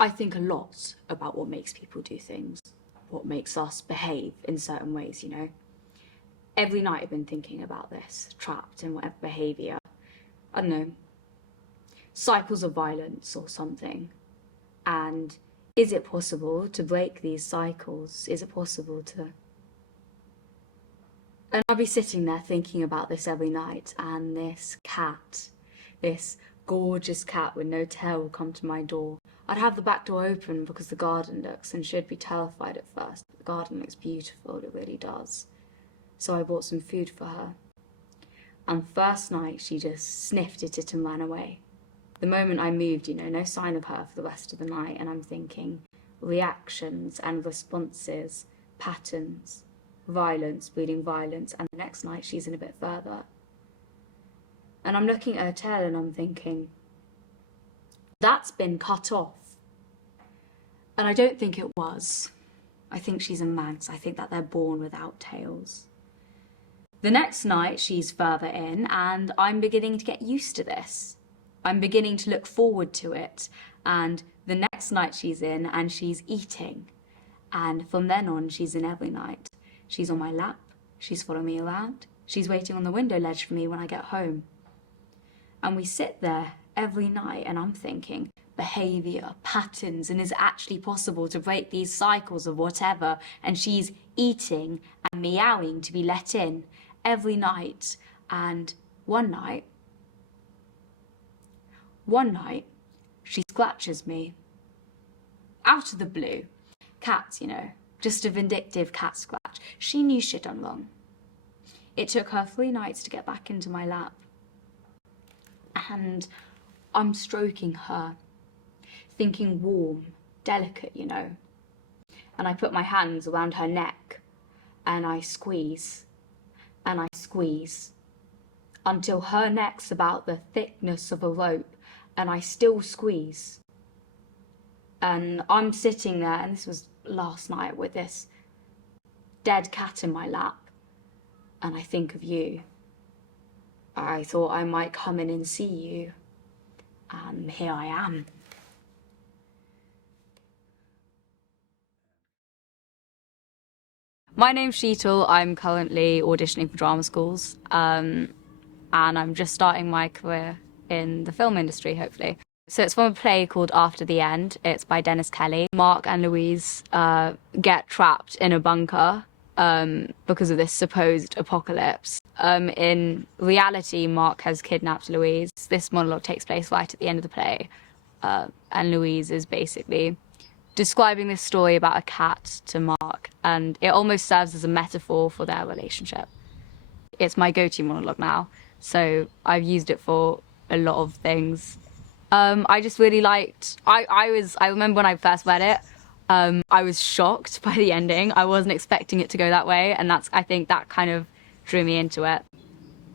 I think a lot about what makes people do things, what makes us behave in certain ways, you know. Every night I've been thinking about this, trapped in whatever behaviour, I don't know, cycles of violence or something. And is it possible to break these cycles? Is it possible to... And I'll be sitting there thinking about this every night, and this cat, this gorgeous cat with no tail will come to my door. I'd have the back door open because the garden looks, and she'd be terrified at first. The garden looks beautiful, it really does. So I bought some food for her. And first night she just sniffed at it and ran away. The moment I moved, you know, no sign of her for the rest of the night, and I'm thinking reactions and responses, patterns, violence breeding violence, and the next night she's in a bit further. And I'm looking at her tail and I'm thinking, that's been cut off. And I don't think it was. I think she's a Manx. I think that they're born without tails. The next night she's further in, and I'm beginning to get used to this. I'm beginning to look forward to it. And the next night she's in and she's eating. And from then on she's in every night. She's on my lap, she's following me around, she's waiting on the window ledge for me when I get home. And we sit there every night and I'm thinking, behaviour, patterns, and is it actually possible to break these cycles of whatever? And she's eating and meowing to be let in every night. And one night, she scratches me. Out of the blue. Cats, you know. Just a vindictive cat scratch. She knew she'd done wrong. It took her 3 nights to get back into my lap. And I'm stroking her, thinking warm, delicate, you know. And I put my hands around her neck and I squeeze and I squeeze until her neck's about the thickness of a rope, and I still squeeze. And I'm sitting there, and this was last night, with this dead cat in my lap, and I think of you. I thought I might come in and see you, and here I am. My name's Sheetal. I'm currently auditioning for drama schools, and I'm just starting my career in the film industry, hopefully. So it's from a play called After the End. It's by Dennis Kelly. Mark and Louise get trapped in a bunker because of this supposed apocalypse. In reality, Mark has kidnapped Louise. This monologue takes place right at the end of the play. And Louise is basically describing this story about a cat to Mark. And it almost serves as a metaphor for their relationship. It's my go-to monologue now. So I've used it for a lot of things. I just really liked, I remember when I first read it, I was shocked by the ending. I wasn't expecting it to go that way, and I think that kind of drew me into it.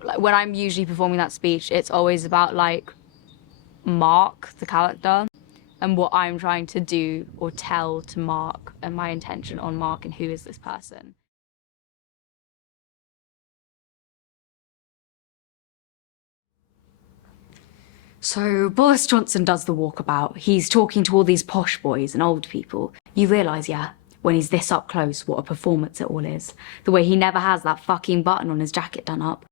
Like, when I'm usually performing that speech, it's always about like Mark, the character, and what I'm trying to do or tell to Mark, and my intention on Mark and who is this person. So Boris Johnson does the walkabout. He's talking to all these posh boys and old people. You realise, yeah, when he's this up close, what a performance it all is. The way he never has that fucking button on his jacket done up.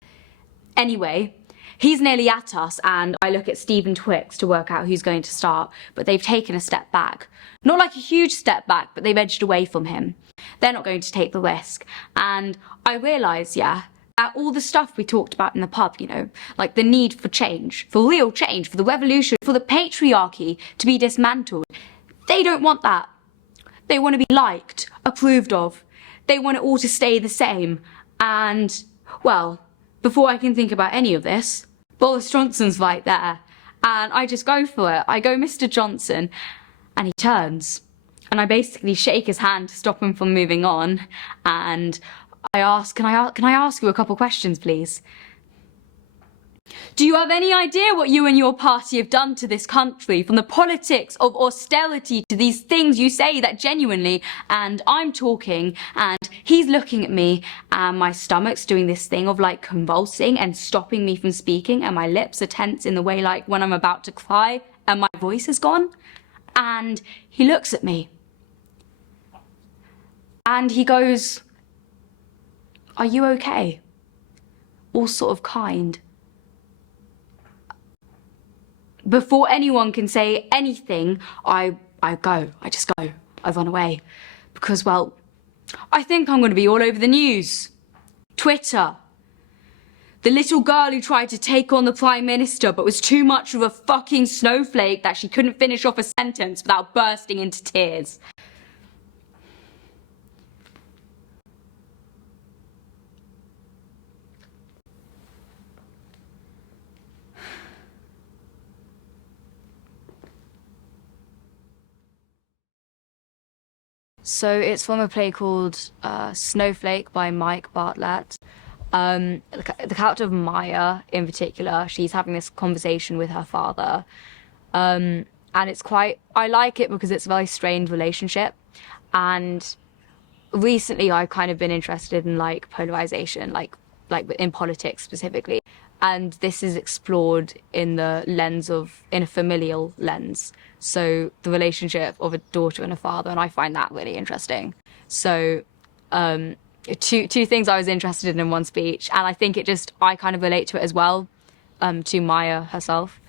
Anyway, he's nearly at us, and I look at Steve and Twix to work out who's going to start, but they've taken a step back. Not like a huge step back, but they've edged away from him. They're not going to take the risk. And I realise, yeah, all the stuff we talked about in the pub, you know, like the need for change, for real change, for the revolution, for the patriarchy to be dismantled. They don't want that. They want to be liked, approved of. They want it all to stay the same. And, well, before I can think about any of this, Boris Johnson's right there. And I just go for it. I go, Mr. Johnson, and he turns. And I basically shake his hand to stop him from moving on. And I ask, can I ask you a couple questions, please? Do you have any idea what you and your party have done to this country? From the politics of austerity to these things you say that genuinely, and I'm talking, and he's looking at me, and my stomach's doing this thing of like convulsing and stopping me from speaking, and my lips are tense in the way like when I'm about to cry, and my voice is gone. And he looks at me. And he goes, "Are you okay?" All sort of kind. Before anyone can say anything, I just go. I run away. Because, well, I think I'm going to be all over the news. Twitter. The little girl who tried to take on the Prime Minister but was too much of a fucking snowflake that she couldn't finish off a sentence without bursting into tears. So it's from a play called Snowflake by Bartlett. The character of Maya, in particular, she's having this conversation with her father. And it's quite... I like it because it's a very strained relationship. And recently I've kind of been interested in, like, polarization, like in politics specifically. And this is explored in the lens of... in a familial lens. So the relationship of a daughter and a father, and I find that really interesting. So two things I was interested in one speech, and I think I kind of relate to it as well, to Maya herself.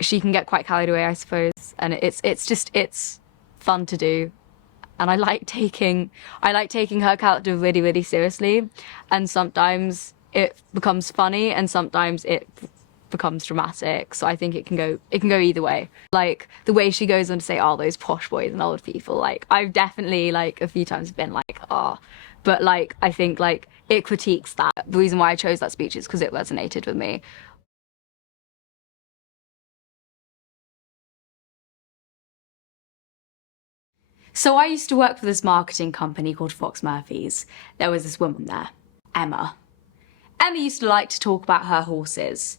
She can get quite carried away, I suppose, and it's fun to do. And I like taking her character really, really seriously, and sometimes it becomes funny and sometimes it becomes dramatic, so I think it can go either way. Like the way she goes on to say, "Oh, those posh boys and old people," like I've definitely like a few times been like, "Oh," but like I think like it critiques that. The reason why I chose that speech is because it resonated with me. So I used to work for this marketing company called Fox Murphy's. There was this woman there, Emma. Emma used to like to talk about her horses.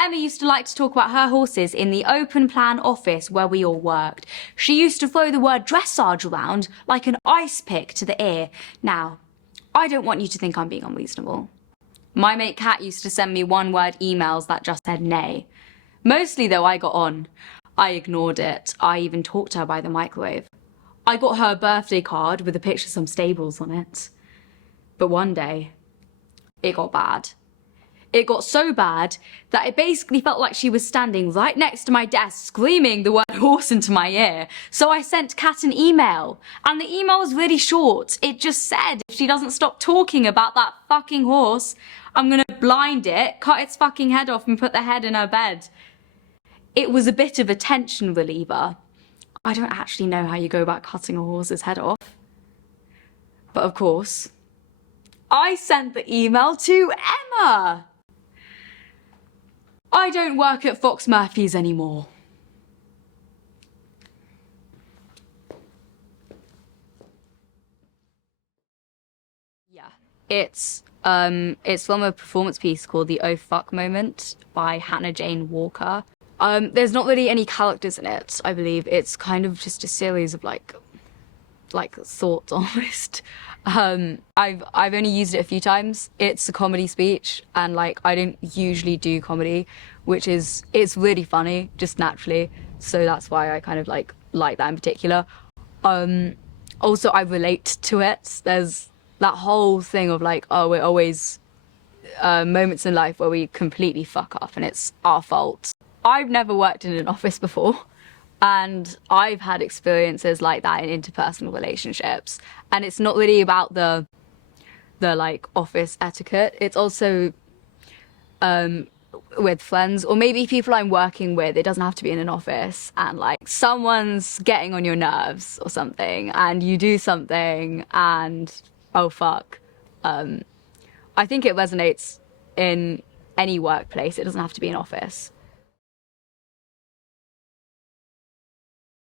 Emma used to like to talk about her horses in the open plan office where we all worked. She used to throw the word dressage around like an ice pick to the ear. Now, I don't want you to think I'm being unreasonable. My mate Kat used to send me one-word emails that just said nay. Mostly though, I got on. I ignored it. I even talked to her by the microwave. I got her a birthday card with a picture of some stables on it. But one day, it got bad. It got so bad that it basically felt like she was standing right next to my desk screaming the word horse into my ear. So I sent Kat an email, and the email was really short. It just said, if she doesn't stop talking about that fucking horse, I'm gonna blind it, cut its fucking head off and put the head in her bed. It was a bit of a tension reliever. I don't actually know how you go about cutting a horse's head off. But of course, I sent the email to Emma. I don't work at Fox Murphy's anymore. Yeah, it's from a performance piece called The Oh Fuck Moment by Hannah Jane Walker. There's not really any characters in it, I believe. It's kind of just a series of like thoughts almost. I've only used it a few times. It's a comedy speech, and like I don't usually do comedy, it's really funny just naturally, so that's why I kind of like that in particular. Also I relate to it. There's that whole thing of like, oh, we're always moments in life where we completely fuck up and it's our fault. I've never worked in an office before, and I've had experiences like that in interpersonal relationships, and it's not really about the like office etiquette. It's also with friends or maybe people I'm working with. It doesn't have to be in an office, and like someone's getting on your nerves or something and you do something and oh fuck. I think it resonates in any workplace. It doesn't have to be an office.